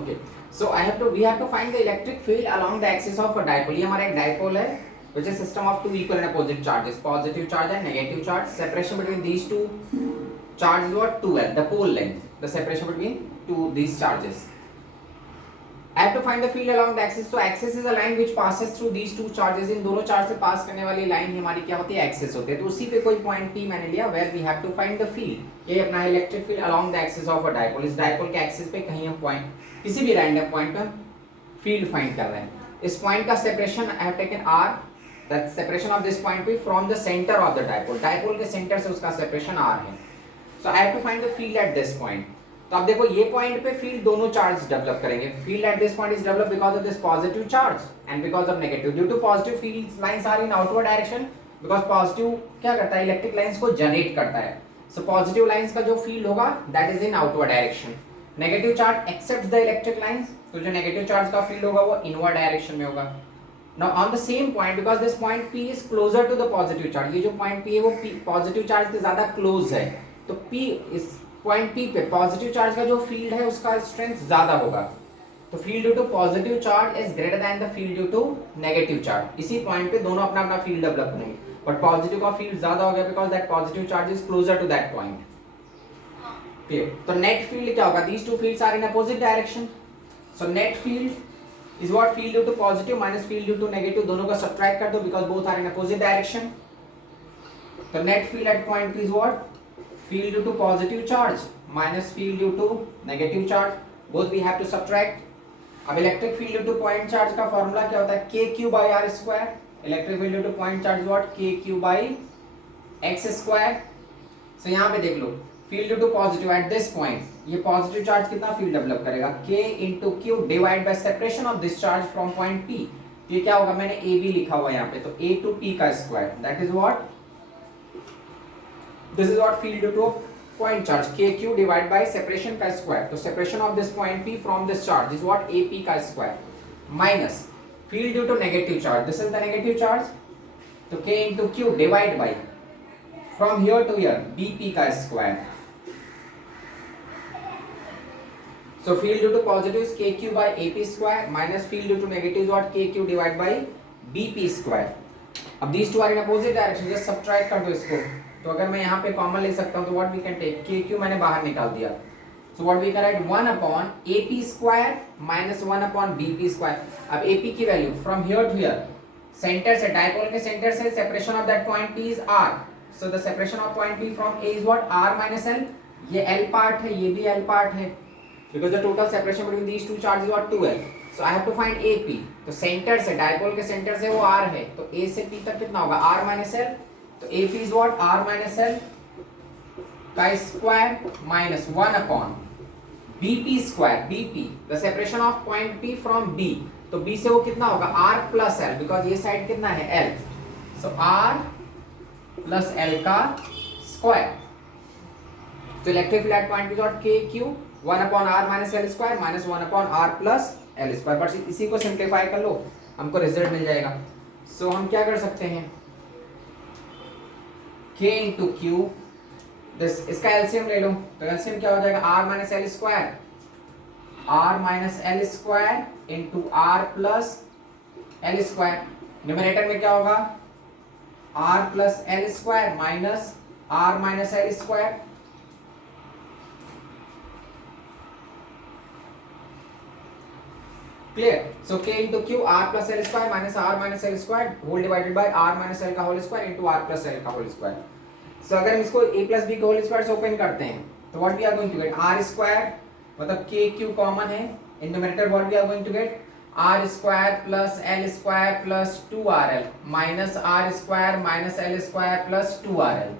Okay, so we have to find the electric field along the axis of a dipole. ये हमारा एक dipole है, which is system of two equal and opposite charges, positive charge and negative charge. Separation between these two charges is what? 2l, the pole length. The separation between these charges. I have to find the field along the axis. So axis is a line which passes through these two charges. इन दोनों charge से पास करने वाली line हमारी क्या होती है? Axis होती है. तो उसी पे कोई पॉइंट P मैंने लिया where we have to find the field. ये अपना electric field along the axis of a dipole. इस डायपोल के एक्सिस पे कहीं हम पॉइंट किसी भी रैंडम पॉइंट पे फील्ड फाइंड कर रहे हैं. इस पॉइंट का separation I have taken r. That separation of this point P from the centre of the dipole. Dipole के सेंटर से उसका सेपरेशन r है. So I have to find the field at this point. तो अब देखो ये point पे field दोनों चार्ज डेवलप करेंगे. Field at this point is develop because of this positive charge and because of negative. Due to positive field lines are in outward direction. Because positive क्या करता है? इलेक्ट्रिक लाइंस को generate करता है. So positive lines का जो field होगा that is in outward direction. Negative charge accepts the electric lines. तो जो नेगेटिव चार्ज का फील्ड होगा वो इनवर्ड डायरेक्शन में होगा. Now on the same point, because this point P is closer to the positive charge, ये जो point P है वो पॉजिटिव चार्ज के ज्यादा क्लोज है. तो P इस पॉइंट P पे पॉजिटिव चार्ज का जो फील्ड है उसका स्ट्रेंथ ज्यादा होगा. तो field due to positive charge is greater than the field due to negative charge. इसी पॉइंट पे दोनों अपना अपना फील्ड डेवलप करेंगे. बट पॉजिटिव का फील्ड ज्यादा हो गया because that positive charge is closer to that point. Clear? तो नेट फील्ड क्या होगा? These two fields are in opposite direction. So net field is what? Field due to positive minus field due to negative. दोनों का subtract कर दो because both are in opposite direction. तो net field at point P is what? Field due to positive charge minus field due to negative charge. Both we have to subtract. अब electric field due to point charge का formula क्या होता है? KQ by R square. Electric field due to point charge is what? KQ by X square. So यहाँ पे देख लो field due to positive at this point. ये positive charge कितना फील्ड डेवलप करेगा? K into Q divide by separation of this charge from point P. ये क्या होगा? मैंने AB लिखा हुआ है यहाँ पे. तो A to P का square that is what? This is what field due to point charge KQ divided by separation का square. तो separation of this point P from this charge is what? AP का square minus field due to negative charge. This is the negative charge. तो K into Q divide by from here to here BP का square. So field due to positive is KQ by AP square minus field due to negative is what? KQ divided by BP square. अब these two are in opposite direction. Just subtract कर दो इसको. तो अगर मैं यहाँ पे common ले सकता हूँ तो what we can take? KQ मैंने बाहर निकाल दिया. So what we can write? 1 upon AP square minus 1 upon BP square. अब AP की value from here to here centre से डायपोल के सेंटर से separation of that point P is R. So the separation of point P from A is what? R minus L. ये L part है, ये भी L part है because the total separation between these two charge is what? 2L. So I have to find AP. तो centre से dipole के centre से वो R है तो A से P तक कितना होगा? R minus L. तो AP is what? R minus L का square minus 1 upon BP square. BP the separation of point P from B. तो B से वो कितना होगा? R plus L बिकॉज ये साइड कितना है? L. so R plus L का स्क्वायर. तो electric field at point P dot KQ 1 upon R minus L square minus 1 upon R plus L square. But इसी को सिंप्लीफाई कर लो हमको result मिल जाएगा. सो हम क्या कर सकते हैं? K into Q दिस इसका एलसीएम ले लो. तो एलसीएम क्या हो जाएगा? R minus L square. R minus L square into R plus L square. Numerator में क्या होगा? R plus L square minus R minus L square. Clear? So K into Q R plus L square minus R minus L square whole divided by R minus L का whole square into R plus L का whole square. So अगर हम इसको A plus B का whole square से open करते हैं तो what we are going to get? R square मतलब KQ कॉमन है. In numerator what we are going to get? R square plus L square plus 2RL minus R square minus L square plus 2RL.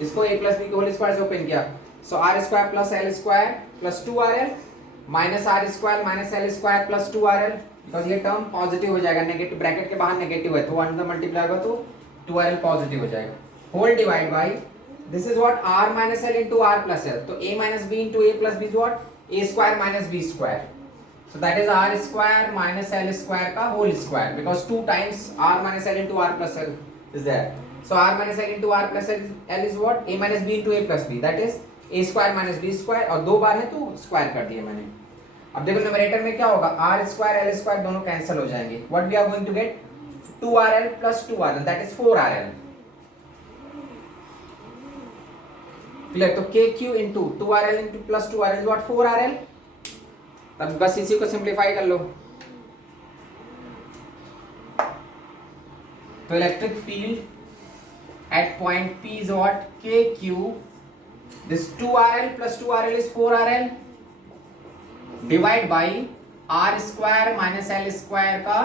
इसको A plus B के whole square से open किया. सो R square plus L square plus 2RL minus R square minus L square plus 2RL. Because ये term positive हो जाएगा. Negative bracket के बाहर negative है तो 1 से मल्टीप्लाई होगा तो 2RL पॉजिटिव हो जाएगा. Whole divide by this is what? R minus L into R plus L. तो A minus B into A plus B is what? A square minus B square. So that is R square minus L square का whole square because 2 times R minus L into R plus L is there. So R minus L into R plus L is what? A minus B into A plus B that is A square minus B square. और 2 बार है तो square कर दिया मैंने. अब देखो numerator में क्या होगा, आर स्क्वायर एल स्क्वायर दोनों कैंसिल हो जाएंगे. What we are going to get 2rl plus 2rl, that is 4rl. Clear. तो kq into 2rl into plus 2rl is what 4rl. तब बस इसी को सिंप्लीफाई कर लो. तो electric field at point P is what kq. This 2rl plus 2rl is 4rl. Divide by r square minus l square का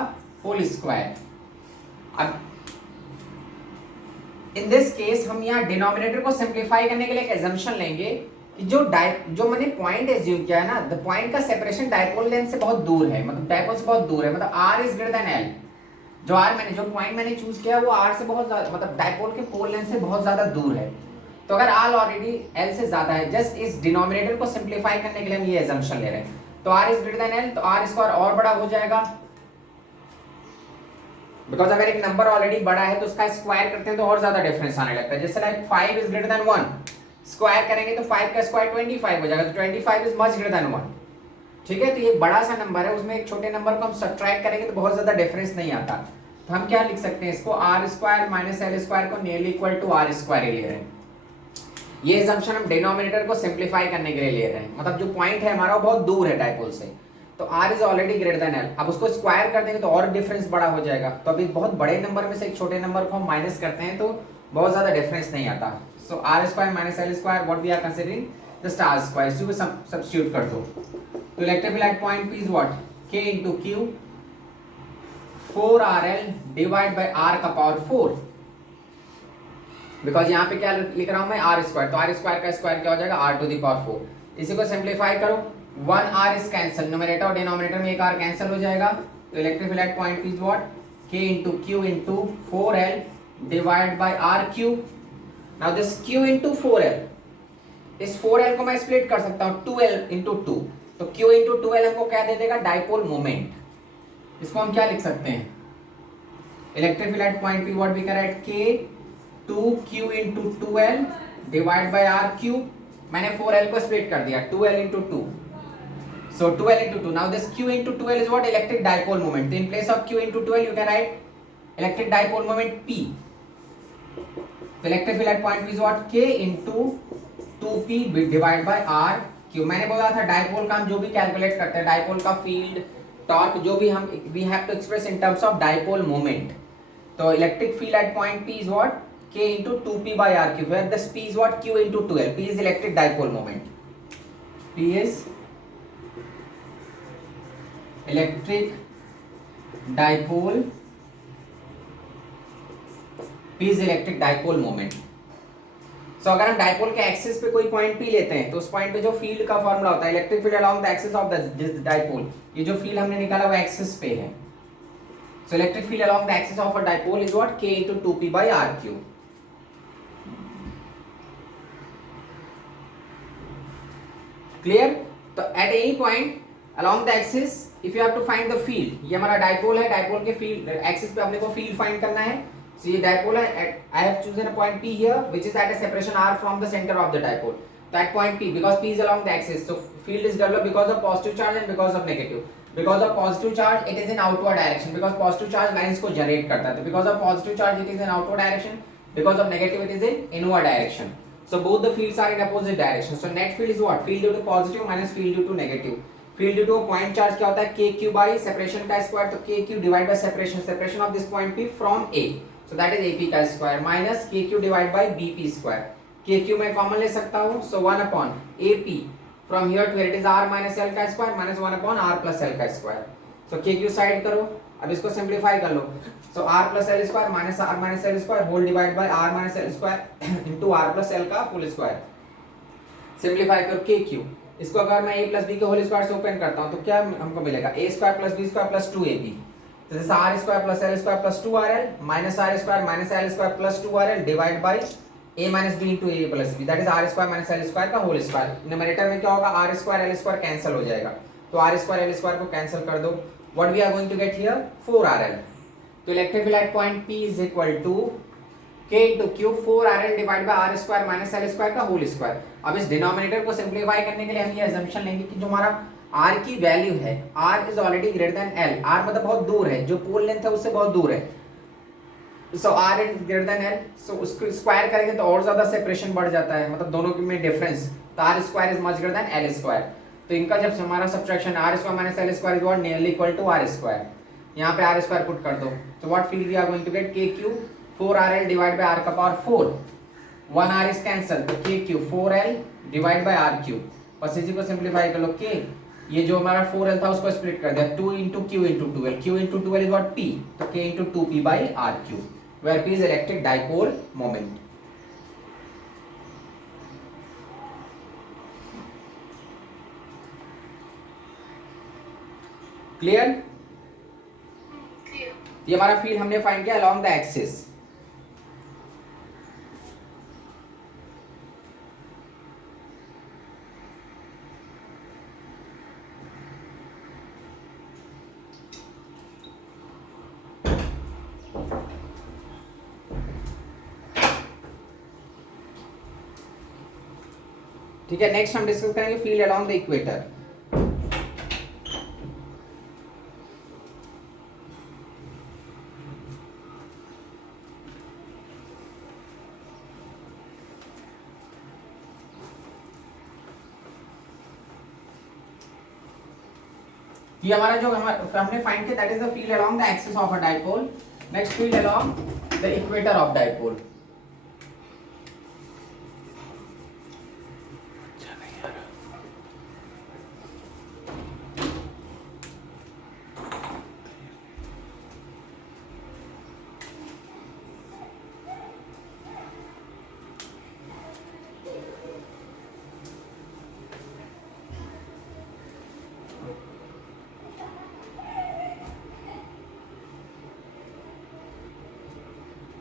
whole square. अब in this case हम यहाँ डिनोमिनेटर को सिंप्लीफाई करने के लिए एक एजम्पशन लेंगे कि जो मैंने पॉइंट एज्यूम किया है ना, द पॉइंट का सेपरेशन डायपोल लेंथ से बहुत दूर है, मतलब डायपोल से बहुत दूर है, मतलब r is greater than l. जो पॉइंट मैंने चूज किया वो r से बहुत ज्यादा, मतलब डायपोल के पोल लेंथ से बहुत ज्यादा दूर है. तो अगर r ऑलरेडी l से ज्यादा है, जस्ट इस डिनोमिनेटर को सिंप्लीफाई करने के लिए हम ये एजम्पशन ले रहे हैं. तो r is greater than l, तो r स्क्वायर और बड़ा हो जाएगा, बिकॉज अगर एक नंबर ऑलरेडी बड़ा है तो उसका स्क्वायर करते हैं तो और ज्यादा डिफरेंस आने लगता है. जैसे like 5 is greater then 1, square करेंगे तो 5 का स्क्वायर 25 हो जाएगा, तो 25 इज मच ग्रेटर देन 1. ठीक है, तो ये बड़ा सा नंबर है, उसमें एक छोटे नंबर को हम सब्ट्रैक्ट करेंगे तो बहुत ज्यादा डिफरेंस नहीं आता. तो हम क्या लिख सकते हैं इसको, R square minus L square को nearly equal to R square ले रहे हैं. ये assumption हम डिनोमिनेटर को सिंप्लीफाई करने के लिए ले रहे हैं, मतलब जो पॉइंट है हमारा वो बहुत दूर है डायपोल से, तो r is already greater than l. अब उसको स्क्वायर कर देंगे तो और डिफरेंस बड़ा हो जाएगा. तो अभी बहुत बड़े नंबर में से एक छोटे नंबर को हम माइनस करते हैं तो बहुत ज्यादा डिफरेंस नहीं आता. So r square minus l square what we are considering just r square, इसको सब्स्टिट्यूट कर दो. तो electric field at point P is what k into q 4rl divide by r का पावर 4, बिकॉज यहाँ पे क्या लिख रहा हूं मैं r स्क्वायर, तो r स्क्वायर का स्क्वायर क्या हो जाएगा r टू द पावर 4. इसी को सिंप्लीफाई करो, 1r इज कैंसिल, न्यूमरेटर और डिनोमिनेटर में एक r कैंसिल हो जाएगा. तो electric field at point P is what k into q into 4l divide by r cube. Now this q into 4l, इस 4l को मैं स्प्लिट कर सकता हूं 2l into 2, तो q into 2l हमको क्या दे देगा, डायपोल मोमेंट. इसको हम क्या लिख सकते हैं, electric field at point P what we can write k 2q into 2l divide by r cube. मैंने 4l को स्प्लिट कर दिया 2l into 2, so 2l into 2. now this q into 2l is what electric dipole moment. In place of q into 2l you can write electric dipole moment p. तो electric field at point P is what k into 2p divided by r cube. मैंने बोला था dipole का हम जो भी calculate करते हैं, डायपोल का फील्ड टॉर्क जो भी हम we have to express in terms of dipole moment. तो electric field at point P is what k into 2p by r cube, where this p is what q into 2l. p is electric dipole moment. p is electric dipole, p is electric dipole moment. So अगर हम dipole के axis पे कोई point P लेते हैं तो उस point पे जो फील्ड का फॉर्मूला होता है, electric field along the axis of this dipole, ये जो फील्ड हमने निकाला वो एक्सिस पे है. So electric field along the axis of a dipole is what k into 2p by r cube. Clear? तो at any point along the axis if you have to find the field, ये हमारा dipole है, dipole के field axis पे अपने को field find करना है. So ये डायपोल है, I have chosen a point P here which is at a separation r from the center of the dipole. So at point P, because P is along the axis, so field is developed because of positive charge and because of negative. Because of positive charge it is in outward direction, because positive charge lines को generate करता है. तो because of positive charge it is in outward direction, because of negative it is in inward direction. So both the fields are in opposite direction. So net field is what? Field due to positive minus field due to negative. Field due to point charge क्या होता है, kq by separation का square, तो kq divide by separation of this point P from A. So that is AP का square minus kq divide by BP square. kq मैं common ले सकता हूँ, so 1 upon AP from here to here it is r minus l का square minus 1 upon r plus l का square. So kq side करो, अब इसको simplify कर लो. So r plus l square minus r minus l square whole divided by r minus l square into r plus l का full square. Simplify करो kq, इसको अगर मैं a plus b के होल स्क्वायर से open करता हूँ तो क्या हमको मिलेगा, a square plus b square plus 2ab. तो जैसे r square plus l square plus 2rl minus r square minus l square plus 2rl divide by a minus b into a plus b, that is r square minus l square का whole square. Numerator में क्या होगा, r square l square cancel हो जाएगा, तो r square l square को cancel कर दो. What we are going to get here 4rl. तो electric field at point P is equal to k into q 4rl divide by r square minus l square का whole square. अब इस denominator को simplify करने के लिए हम ये अजम्पशन लेंगे कि जो हमारा r की वैल्यू है, r is already greater than l, r मतलब बहुत दूर है, जो पोल लेंथ है उससे बहुत दूर है, सो r is greater than l, सो उसको स्क्वायर करेंगे तो और ज्यादा सेपरेशन बढ़ जाता है, मतलब दोनों में डिफरेंस, तो r square is much greater than l square, तो इनका जब हमारा subtraction r square minus l square is what nearly equal to r square, यहाँ पे r स्क्वायर पुट कर दो, तो what field we are going to get k cube 4rl divide by r का पावर 4, 1r इज कैंसल, तो k cube 4l divide by r cube, बस इसी को सिंपलीफाई कर लो, k ये जो हमारा 4l था उसको स्प्लिट कर दिया, 2 into q into 2l, q into 2l is what p, तो k into 2p by r cube, where p is electric dipole moment. Clear? ये हमारा फील्ड हमने फाइंड किया along the axis. ठीक है, नेक्स्ट हम डिस्कस करेंगे फील्ड अलोंग द इक्वेटर. ये हमारा जो हमने फाइंड किया that is the field along the axis of a dipole. Next field along the equator of dipole.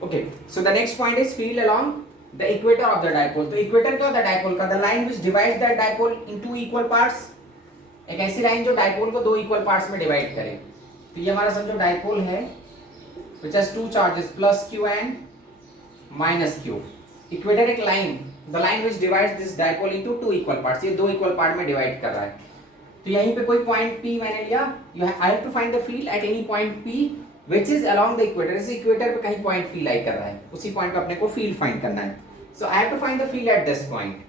Okay, so the next point is field along the equator of the dipole. तो equator क्या होता है dipole का? The line which divides that dipole into equal parts. एक ऐसी line जो dipole को दो इक्वल पार्ट्स में डिवाइड करे. तो ये हमारा समझो डाइपोल है which has two charges plus q and minus q. Equator एक line, the line which divides this dipole into two equal parts. ये दो इक्वल पार्ट में डिवाइड कर रहा है. तो यहीं पे कोई पॉइंट P मैंने लिया. I have to find the field at any point P which is along the equator. इस इक्वेटर पे कहीं पॉइंट P लाई कर रहा है, उसी पॉइंट पे अपने को फील्ड फाइंड करना है. So I have to find the field at this point.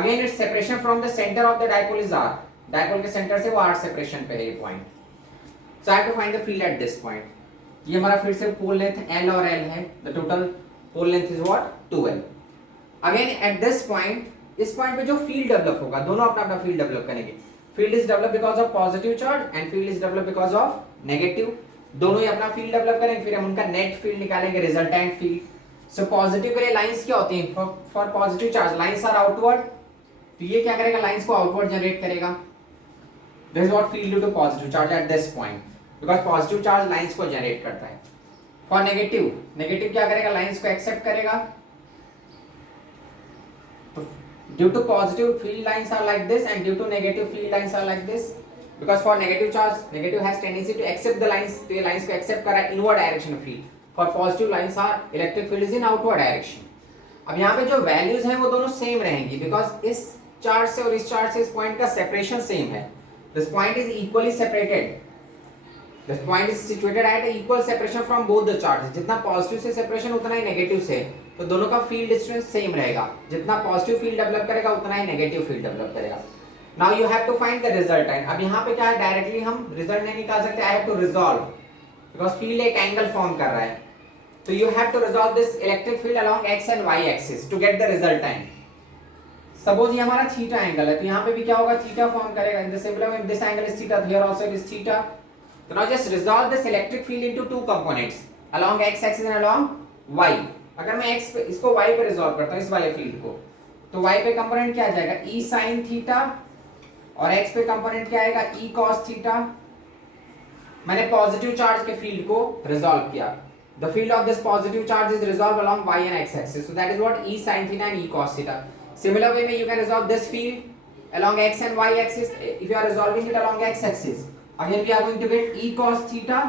Again its separation from the center of the dipole is r. Dipole के सेंटर से वो r सेपरेशन पे है ये point. So I have to find the field at this point. ये हमारा फिर से पोल लेंथ L और L है. The total pole length is what? 2L. Again at this point, इस पॉइंट पे जो फील्ड डेवलप होगा, दोनों अपना अपना फील्ड डेवलप करेंगे. Field is develop because of positive charge and field is develop because of negative. दोनों ही अपना फील्ड डेवलप करेंगे, फिर हम उनका नेट फील्ड निकालेंगे, रिजल्टेंट फील्ड. सो पॉजिटिव के लिए लाइंस क्या होती हैं? For positive charge lines are outward. तो ये क्या करेगा? लाइंस को आउटवर्ड जनरेट करेगा. This is what field due to positive charge at this point, because positive charge lines को जनरेट करता है. फॉर नेगेटिव, नेगेटिव क्या करेगा? लाइंस को एक्सेप्ट करेगा. Due to positive field lines are like this and due to negative field lines are like this. Because for negative charge, negative has tendency to accept the lines, तो ये lines को accept कर रहा है inward direction of field. For positive lines are electric field is in outward direction. अब यहाँ पे जो values हैं वो दोनों same रहेंगी because इस charge से और इस charge से इस point का separation same है. This point is equally separated. This point is situated at equal separation from both the charges. जितना positive से separation उतना ही negative से, तो दोनों का फील्ड डिस्टेंस सेम रहेगा. जितना पॉजिटिव फील्ड डेवलप करेगा उतना ही नेगेटिव फील्ड डेवलप करेगा. Now you have to find the resultant. अब यहाँ पे क्या है? डायरेक्टली हम रिजल्ट नहीं निकाल सकते. I have to resolve because field एक एंगल फॉर्म कर रहा है. तो you have to resolve this electric field along X and Y axis to get the resultant. Suppose ये हमारा थीटा एंगल है, तो यहाँ पे भी क्या होगा? थीटा फॉर्म करेगा. In the simple way this angle is theta, here also it is theta. तो now just resolve this electric field into two components along X axis and along Y. अगर मैं x पे इसको y पे resolve करता हूँ इस वाले फील्ड को, तो y पे कंपोनेंट क्या आ जाएगा? e sin थीटा, और x पे कंपोनेंट क्या आएगा? e cos theta. मैंने पॉजिटिव चार्ज के फील्ड को रिजॉल्व किया. The field of this positive charge is resolve along y and x axis, so that is what e sin theta and e cos theta. Similar way में you can resolve this field along x and y axis. If you are resolving it along x axis, again we are going to get e cos theta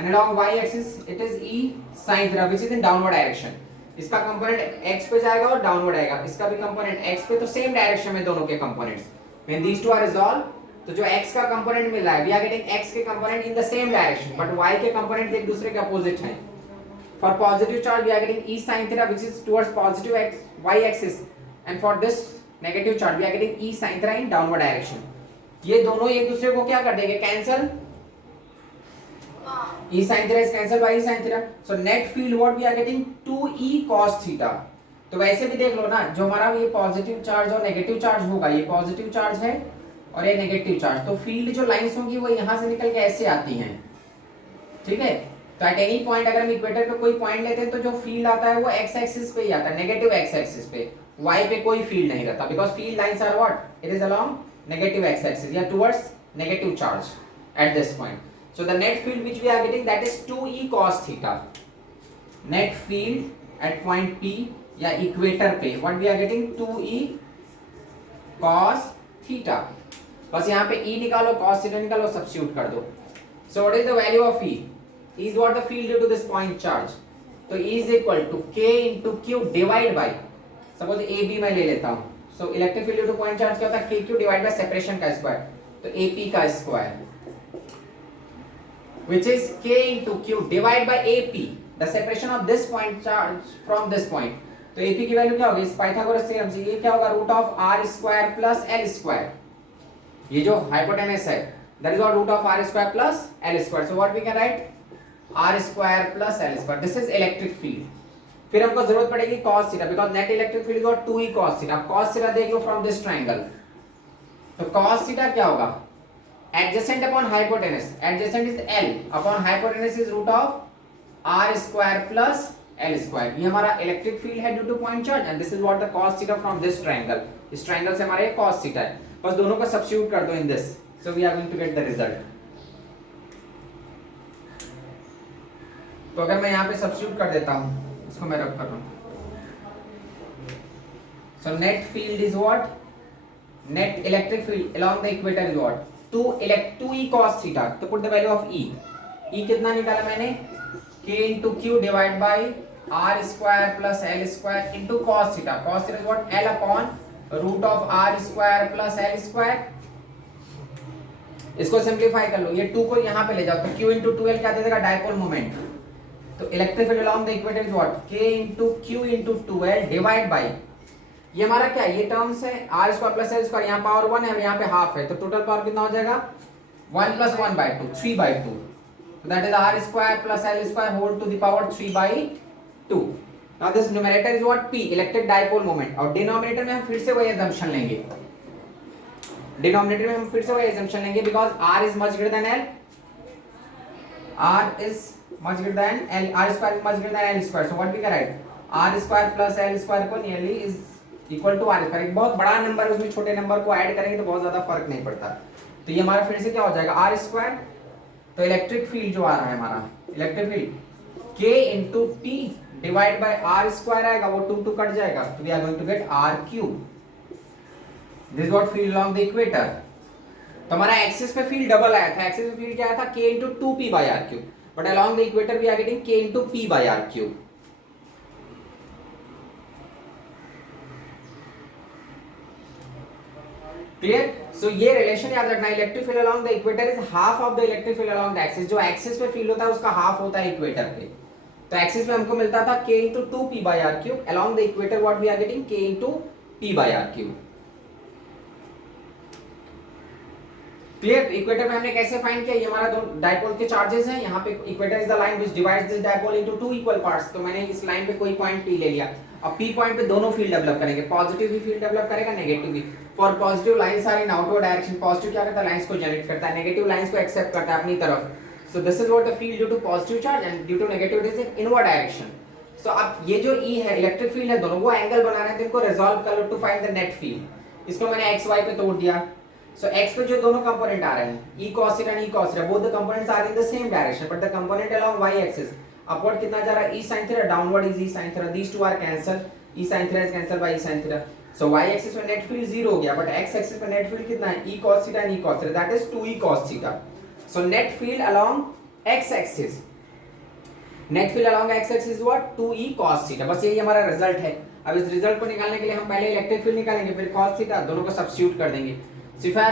and along y axis it is e sin theta which is in downward direction. इसका component x पे जाएगा और downward आएगा. इसका भी component x पे, तो same direction में दोनों के components. When these two are resolved, तो जो x का कंपोनेंट मिल रहा है, वी आर गेटिंग x के component in the same direction, but y के कंपोनेंट एक दूसरे के अपोजिट हैं. For positive charge we are getting e sin theta which is towards positive x y axis, and for this negative charge we are getting e sin theta in downward direction. ये दोनों एक दूसरे को क्या कर देंगे, cancel. e sin theta is cancelled by e sin theta, so net field what we are getting 2e cos theta. तो वैसे भी देख लो ना, जो हमारा ये पॉजिटिव चार्ज और नेगेटिव चार्ज होगा, ये पॉजिटिव चार्ज है और ये नेगेटिव चार्ज, तो फील्ड जो लाइंस होंगी वो यहाँ से निकल के ऐसे आती हैं. ठीक है, तो एट एनी पॉइंट अगर हम इक्वेटर पे कोई पॉइंट लेते हैं तो जो फील्ड आता है वो एक्स एक्सिस पे ही आता है, नेगेटिव एक्स एक्सिस पे. वाई पे कोई फील्ड नहीं रहता, because field lines are what, it is along negative X axis या towards negative charge at this point. So the net field which we are getting that is 2e cos theta. Net field at point P या equator पे what we are getting 2e cos theta. बस यहाँ पे E निकालो, cos theta निकालो, substitute कर दो. So what is the value of E? E is what the field due to this point charge. तो E is equal to K into Q divide by, suppose AB मैं ले लेता हूँ. So electric field due to point charge क्या होता है, KQ divide by separation का square, तो AP का square, which is K into Q divide by AP, the separation of this point charge from this point. तो AP की value क्या होगी, इस पाइथागोरस थ्योरम से ये क्या होगा, root of R square plus L square. ये जो हाइपोटेनस है that is what root of R square plus L square. So what we can write, R square plus L square. This is electric field. फिर हमको जरूरत पड़ेगी cos theta because net electric field is what 2e cos theta. Cos theta देख लो from this triangle. तो cos theta क्या होगा, adjacent upon hypotenuse. Adjacent is L upon hypotenuse is root of R square plus L square. ये हमारा electric field है due to point charge and this is what the cos theta from this triangle. इस triangle से हमारा ये cos theta है. बस दोनों को substitute कर दो in this. So we are going to get the result. तो अगर मैं यहाँ पे सब्स्टिट्यूट कर देता हूँ, इसको मैं रब कर रहा हूँ. So net field is what? Net electric field along the equator is what? 2e cos theta. तो put the value of E. E कितना निकाला मैंने? K into Q divide by R square plus L square into cos theta. Cos theta is what? L upon root of R square plus L square. इसको simplify कर लो, ये 2 को यहाँ पे ले जाओ, तो Q into 2L क्या दे देगा, डायपोल मोमेंट. तो electric field along the equator is what, K into Q into 2L divide bye, ये हमारा क्या है, ये टर्म्स है R square plus L square, यहाँ पावर 1 है और यहाँ पे हाफ है, तो टोटल पावर कितना हो जाएगा, 1 plus 1 by 2, 3 by 2. So that is R square plus L square whole to the power 3 by 2. Now this numerator is what, P, electric dipole moment, और डिनोमिनेटर में हम फिर से वही assumption लेंगे. डिनोमिनेटर में हम फिर से वही assumption लेंगे because R is much greater than L. R is much greater than L. R square is much greater than L square. So what we can write? R square plus L square को nearly is equal to R square. एक बहुत बड़ा number है, उसमें छोटे number को add करेंगे तो बहुत ज्यादा फर्क नहीं पड़ता. तो ये हमारा फिर से क्या हो जाएगा, R square. तो इलेक्ट्रिक फील्ड जो आ रहा है हमारा, electric field K into T divide by R square आएगा, वो 2 कट जाएगा, तो we are going to get R cube. This what field along the equator. तो हमारा एक्सिस पे फील्ड डबल आया था, एक्सिस पे फील्ड क्या आया था, K into 2P by R cube, but along the equator we are getting K into P by R cube. Clear. So ये रिलेशन याद रखना, electric field along the equator is half of the electric field along the axis. जो axis पे field होता है उसका half होता है इक्वेटर पे. तो एक्सिस पे हमको मिलता था K into 2P by R cube, along the equator what we are getting K into P by R cube. Clear. Equator में हमने कैसे फाइंड किया, ये हमारा दो डायपोल के चार्जेस हैं, यहाँ पे equator is the line which divides this dipole into 2 equal parts. तो मैंने इस लाइन पे कोई पॉइंट P ले लिया. अब P पॉइंट पे दोनों फील्ड डेवलप करेंगे, पॉजिटिव भी फील्ड डेवलप करेगा, नेगेटिव भी. For positive lines are in outward direction. Positive क्या करता है, लाइंस को जनरेट करता है, नेगेटिव लाइंस को एक्सेप्ट करता है अपनी तरफ. So this is what the field due to positive charge and due to negative it is in inward direction. So अब ये जो E है, इलेक्ट्रिक फील्ड है, दोनों वो एंगल बना रहे हैं, तो इनको रिजॉल्व कर लो to find the net field. इसको मैंने x y पे तोड़ दिया. So x पे जो दोनों कंपोनेंट आ रहे हैं, E cos theta and E cos theta, both the components are in the same direction, but the component along y axis, upward कितना जा रहा है, E sin theta, downward is E sin theta. These two are cancelled. E sin theta is cancelled by E sin theta. So y axis पे net field 0 हो गया, but x axis पे net field कितना है, E cos theta and E cos theta, that is 2E cos theta. So net field along x axis, net field along x axis is what, 2E cos theta. बस यही हमारा result है. अब इस result को निकालने के लिए हम पहले इलेक्ट्रिक फील्ड निकालेंगे, फिर cos theta, दोनों को सब्स्टिट्यूट कर देंगे. So if I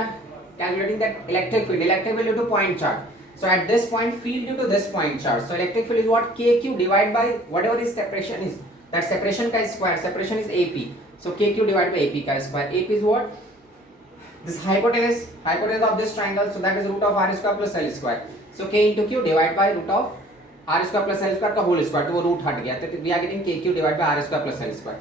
calculating that electric field due to point charge. So at this point, field due to this point charge. So electric field is what? KQ divided by whatever this separation is. That separation ka square. Separation is AP. So KQ divided by AP ka square. AP is what? This hypotenuse of this triangle. So that is root of R square plus L square. So K into Q divided by root of R square plus L square का whole square. तो वो root हट गया. तो we are getting KQ divided by R square plus L square.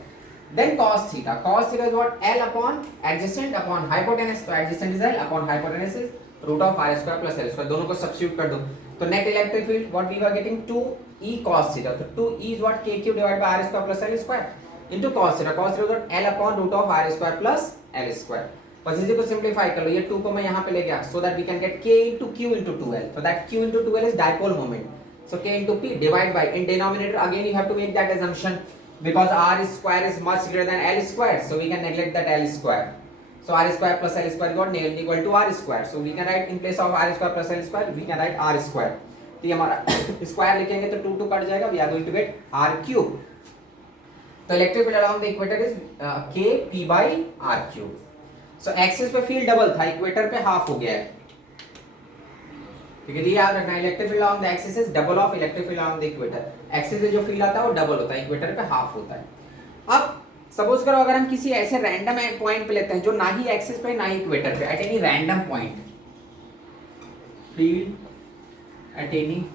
Then cos theta. Cos theta is what? L upon adjacent upon hypotenuse. तो adjacent is L upon hypotenuse is root of R square plus L square. दोनों को substitute कर दो. तो net electric field what we were getting 2E cos theta. तो 2E is what? KQ divided by R square plus L square into cos theta. Cos theta is what? L upon root of R square plus L square. बस इसी को simplify कर लो. ये 2 को मैं यहाँ पे ले गया so that we can get K into Q into 2L. So that Q into 2L is dipole moment. So K into P divide by in denominator again you have to make that assumption. Because R square is much greater than L square, so we can neglect that L square. So R square plus L square is what? Equal to R square. So we can write in place of R square plus L square, we can write R square. तो ये हमारा square लिखेंगे तो 2 cut जाएगा. We are going to get R cube. तो electric field along the equator is K P by R cube. So axis पे field double था, equator पे half हो गया है. ठीक है, याद रखना electric field on the axis is double of electric field on the equator. Axis पे जो फील्ड आता है वो डबल होता है, इक्वेटर पे हाफ होता है. अब सपोज करो अगर हम किसी ऐसे रैंडम पॉइंट पे लेते हैं जो ना ही एक्सिस पे ना ही इक्वेटर पे, at any random point field at any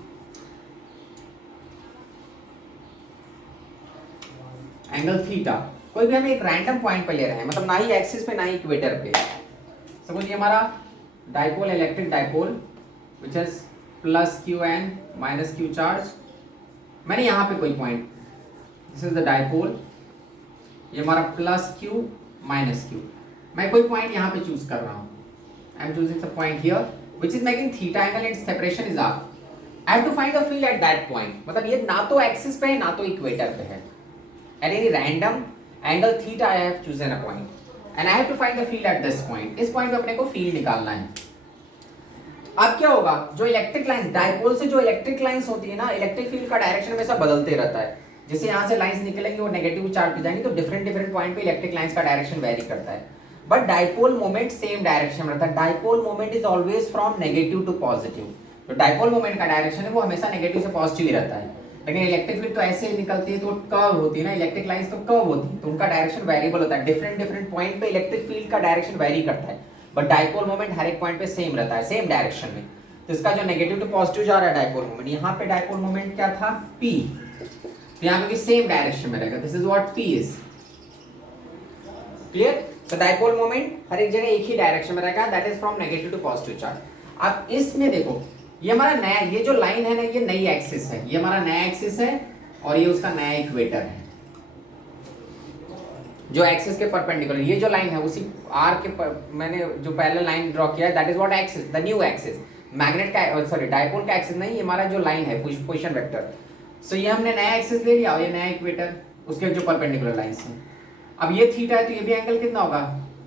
angle theta, कोई भी हम एक रैंडम पॉइंट पे ले रहे हैं, मतलब ना ही एक्सिस पे ना ही इक्वेटर पे. सपोज ये हमारा dipole, electric dipole which is plus qn minus q charge. मैंने यहाँ पे कोई point, this is the dipole, ये हमारा plus q minus q, मैं कोई पॉइंट यहाँ पे चूज कर रहा हूँ. I am choosing some point here which is making theta angle and separation is r. I have to find the field at that point. मतलब ये ना तो एक्सिस पे है ना तो इक्वेटर पे है. At any random angle theta I have chosen a point and I have to find the field at this point. इस पॉइंट पे अपने को फील्ड निकालना है. अब क्या होगा, जो इलेक्ट्रिक लाइंस, डाइपोल से जो इलेक्ट्रिक लाइंस होती है ना, इलेक्ट्रिक फील्ड का डायरेक्शन हमेशा बदलते रहता है. जैसे यहाँ से लाइंस निकलेंगे वो नेगेटिव चार्ज पे जाएंगे तो डिफरेंट पॉइंट पे इलेक्ट्रिक लाइंस का डायरेक्शन वेरी करता है. But dipole moment same direction में रहता है. Dipole moment is always from negative to positive. तो डाइपोल मोमेंट का डायरेक्शन है वो हमेशा नेगेटिव से पॉजिटिव ही रहता है. लेकिन इलेक्ट्रिक फील्ड तो ऐसे ही निकलती है, तो कर्व होती है ना, इलेक्ट्रिक लाइंस तो कर्व होती है, तो उनका डायरेक्शन वेरिएबल होता है. डिफरेंट पॉइंट पे इलेक्ट्रिक फील्ड का डायरेक्शन वेरी करता है. बट डाइपोल मोमेंट हर एक पॉइंट पे सेम रहता है, सेम डायरेक्शन में. तो इसका जो नेगेटिव टू पॉजिटिव जा रहा है डाइपोल मोमेंट, यहाँ पे डाइपोल मोमेंट क्या था? P. तो यहाँ पे भी सेम डायरेक्शन में रहेगा. This is what P is. Clear? So dipole moment हर एक जगह एक ही डायरेक्शन में रहेगा, that is from negative to positive charge. अब इसमें देखो ये हमारा नया, ये जो लाइन है ना, ये नई एक्सिस है, ये हमारा नया एक्सिस है और ये उसका नया इक्वेटर है जो एक्सिस के परपेंडिकुलर. ये जो लाइन है उसी आर के मैंने जो पैरेलल लाइन ड्रॉ किया है, that is what axis, the new axis. Magnet का सॉरी डाइपोल का एक्सिस नहीं, ये हमारा जो लाइन है पोजीशन वेक्टर. सो ये हमने नया एक्सिस ले लिया और ये नया इक्वेटर, उसके जो परपेंडिकुलर लाइंस हैं. अब ये थीटा है तो ये भी एंगल कितना होगा?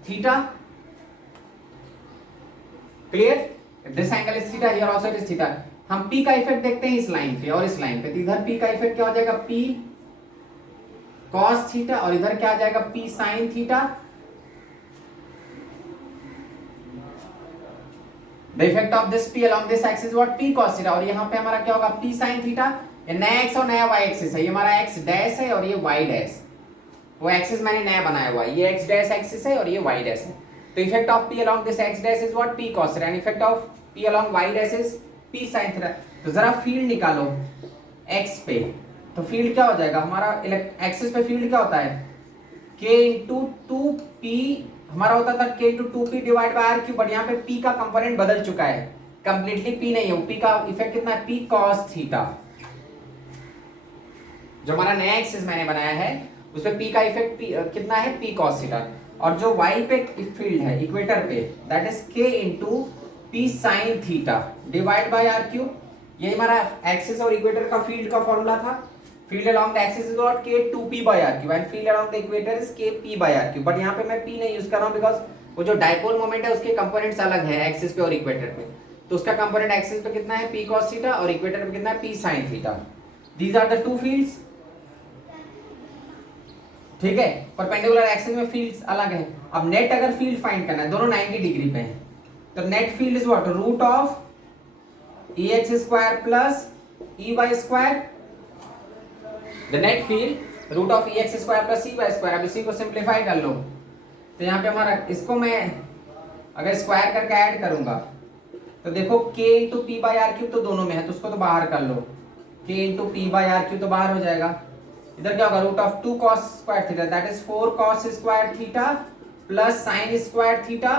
Theta. Clear? This angle is theta, here also it is theta. हम P का इफेक्ट देखते हैं इस लाइन पे और इस लाइन पे. तो इधर P का इफेक्ट क्या हो जाएगा? P cos थीटा और इधर क्या आ जाएगा? P sin theta. The effect of this P along this axis is what? P cos theta. और यहाँ पे हमारा क्या होगा? P sin theta. ये नया x और नया y एक्सिस है, ये हमारा x डैश है और ये y डैश. वो एक्सिस मैंने नया बनाया हुआ है, ये x डैश एक्सिस है और ये y डैश है. तो effect of P along this x dash is what? P cos theta. And effect of P along y dash is P sin theta. तो जरा फील्ड निकालो x पे. तो फील्ड क्या हो जाएगा हमारा? एक्सिस पे फील्ड क्या होता है? K into 2P हमारा होता था K into 2P divide by R cube. But यहाँ पे P का कंपोनेंट बदल चुका है, कंप्लीटली P नहीं है. P का इफेक्ट कितना है? P cos theta. जो हमारा नया एक्सिस मैंने बनाया है उस पे P का इफेक्ट कितना है? P cos theta. और जो y पे फील्ड है इक्वेटर पे, that is K into P sin theta divide by R cube. ये हमारा एक्सिस और इक्वेटर का फील्ड का फॉर्मूला था. Field along the axis is what? K 2P by R cube and field along the equator is KP by R cube. But यहाँ पे मैं P नहीं यूज कर रहा हूँ बिकॉज वो जो डाइपोल मोमेंट है उसके कंपोनेंट्स अलग हैं एक्सिस पे और इक्वेटर पे. तो उसका कंपोनेंट एक्सिस पे कितना है? P cos थीटा और इक्वेटर पे कितना है? P sin theta. These are the two fields. ठीक है, परपेंडिकुलर एक्सिस में फील्ड्स अलग है. अब नेट अगर फील्ड फाइंड करना है, दोनों 90 डिग्री पे हैं, तो net field is what, root of EX square plus EY square, the net field root of EX square plus EY square. अब इसी को सिंप्लीफाई कर लो, तो यहाँ पे हमारा, इसको मैं अगर स्क्वायर करके ऐड करूंगा तो देखो k into P by R cube तो दोनों में है, तो उसको तो बाहर कर लो, k into P by R cube तो बाहर हो जाएगा। इधर क्या होगा, root of 2 cos square theta, that is 4 cos square theta plus sine square theta.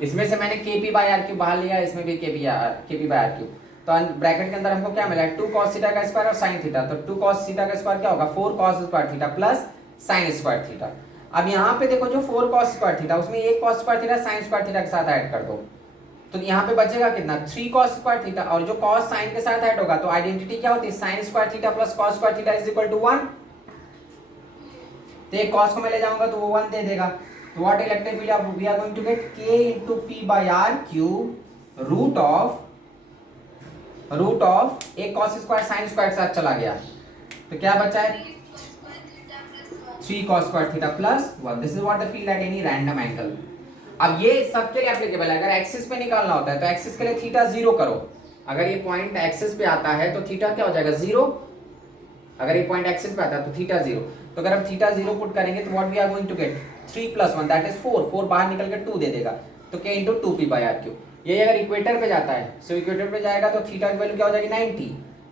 इसमें से मैंने के पी बाई आर क्यूब बाहर लिया, इसमें भी के पी बाई आर क्यूब। तो ब्रैकेट के अंदर हमको क्या मिला है, 2 cos थीटा का स्क्वायर और साइन थीटा। तो 2 cos थीटा का स्क्वायर क्या होगा, 4 cos square theta plus sine square theta. अब यहाँ पे देखो जो 4 cos स्क्वायर थीटा, उसमें एक cos square theta sine square theta के साथ ऐड कर दो, तो यहाँ पे बचेगा कितना, 3 cos स्क्वायर थीटा, और जो cos साइन के साथ ऐड होगा तो आइडेंटिटी क्या होती है, sine square theta plus cos square theta is equal to 1। तो एक cos को मैं ले जाऊंगा तो वो 1 दे देगा। तो what electric field we are going to get, k into p by r cube root of एक cos स्क्वायर साइन स्क्वायर के साथ चला गया, तो क्या बचा है, 3 cos square theta plus 1। This is what the field at any random angle. अब ये सबके लिए एप्लीकेबल है। अगर एक्सिस पे निकालना होता है तो एक्सिस के लिए थीटा 0 करो। अगर ये पॉइंट एक्सिस पे आता है तो थीटा क्या हो जाएगा, 0। अगर ये पॉइंट एक्सिस पे आता है तो थीटा 0। तो अगर हम थीटा 0 पुट करेंगे तो what we are going to get, 3 plus 1 that is 4। 4 बाहर निकल के 2 दे देगा, तो k into 2p by R cube. ये अगर इक्वेटर पे जाता है, सो इक्वेटर पे जाएगा तो थीटा की वैल्यू क्या हो जाएगी, 90।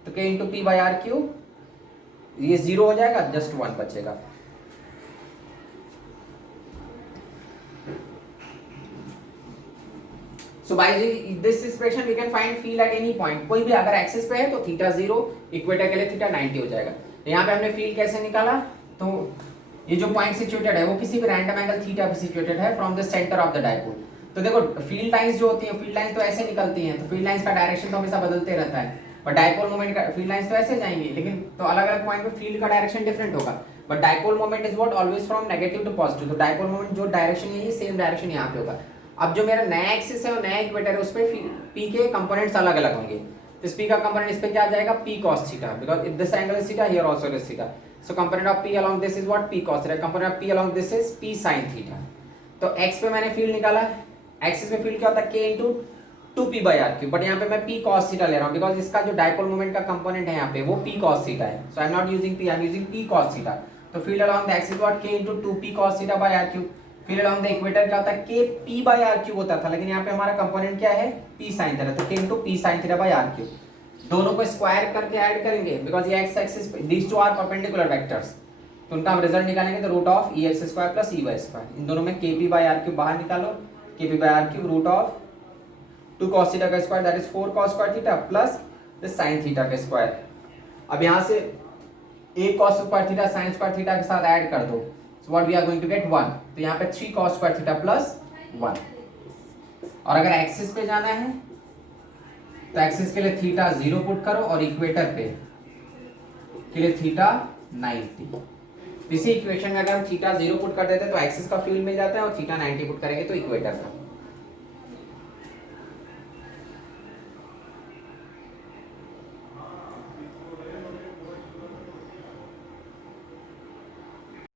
तो k into p by R cube, ये 0 हो जाएगा, जस्ट 1 बचेगा। So by this expression we can find field at any point। कोई भी अगर एक्सिस पे है तो थीटा 0, इक्वेटर के लिए थीटा 90 हो जाएगा। तो यहाँ पे हमने फील्ड कैसे निकाला, तो ये जो पॉइंट सिचुएटेड है वो किसी भी रैंडम एंगल थीटा पे सिचुएटेड है from the centre of the dipole. तो देखो फील्ड लाइंस जो होती है, फील्ड लाइंस तो ऐसे निकलती हैं, तो फील्ड लाइंस का डायरेक्शन तो हमेशा बदलते रहता है, बट डायपोल मोमेंट का फील्ड लाइंस तो ऐसे जाएंगी, लेकिन तो अलग अलग पॉइंट पे फील्ड का डायरेक्शन डिफरेंट होगा। But dipole moment is what, always from negative to positive. तो डायपोल मोमेंट जो डायरेक्शन है, सेम डायरेक्शन यहाँ पे होगा। अब जो मेरा नया एक्सिस है और नया इक्वेटर है, उस पे p के कंपोनेंट्स अलग अलग होंगे। तो इस p का कंपोनेंट इस पे क्या आ जाएगा, p cos theta, because if this angle is theta, here also it is theta. So component of p along this is what, p cos theta. Component of p along this is p sin theta. तो x पे मैंने field निकाला, axis में field क्या होता है, k into 2p by r cube, but यहाँ पे मैं p cos थीटा ले रहा हूँ, बिकॉज़ इसका जो डायपोल मोमेंट का कंपोनेंट है यहाँ पे वो p cos थीटा है। So I am not using p, I am using p cos theta. तो field along the axis what, k into 2p cos theta by r cube. Field along the equator क्या होता है, k p by r cube होता था, लेकिन यहाँ पे हमारा कंपोनेंट क्या है, p sin थीटा, तो k into p sin theta by r cube. दोनों को स्क्वायर करके ऐड करेंगे, बिकॉज़ ये x axis these two are perpendicular vectors, तो उनका हम रिजल्ट निकालेंगे। तो root of ex square plus ey square, इन दोनों में kp by r क्यूब बाहर निकालो, kp by r cube root of 2 cos theta का square that is 4 cos square theta plus the sin theta का स्क्वायर। अब यहाँ से एक cos square theta sin square theta के साथ ऐड कर दो, so what we are going to get 1। तो यहाँ पे 3 cos स्क्वायर थीटा प्लस 1। और अगर एक्सिस पे जाना है तो एक्सिस के लिए थीटा 0 पुट करो, और इक्वेटर पे के लिए थीटा 90। इसी इक्वेशन में अगर हम थीटा 0 पुट कर देते तो एक्सिस का फील्ड मिल जाता है, और थीटा 90 पुट करेंगे तो इक्वेटर का।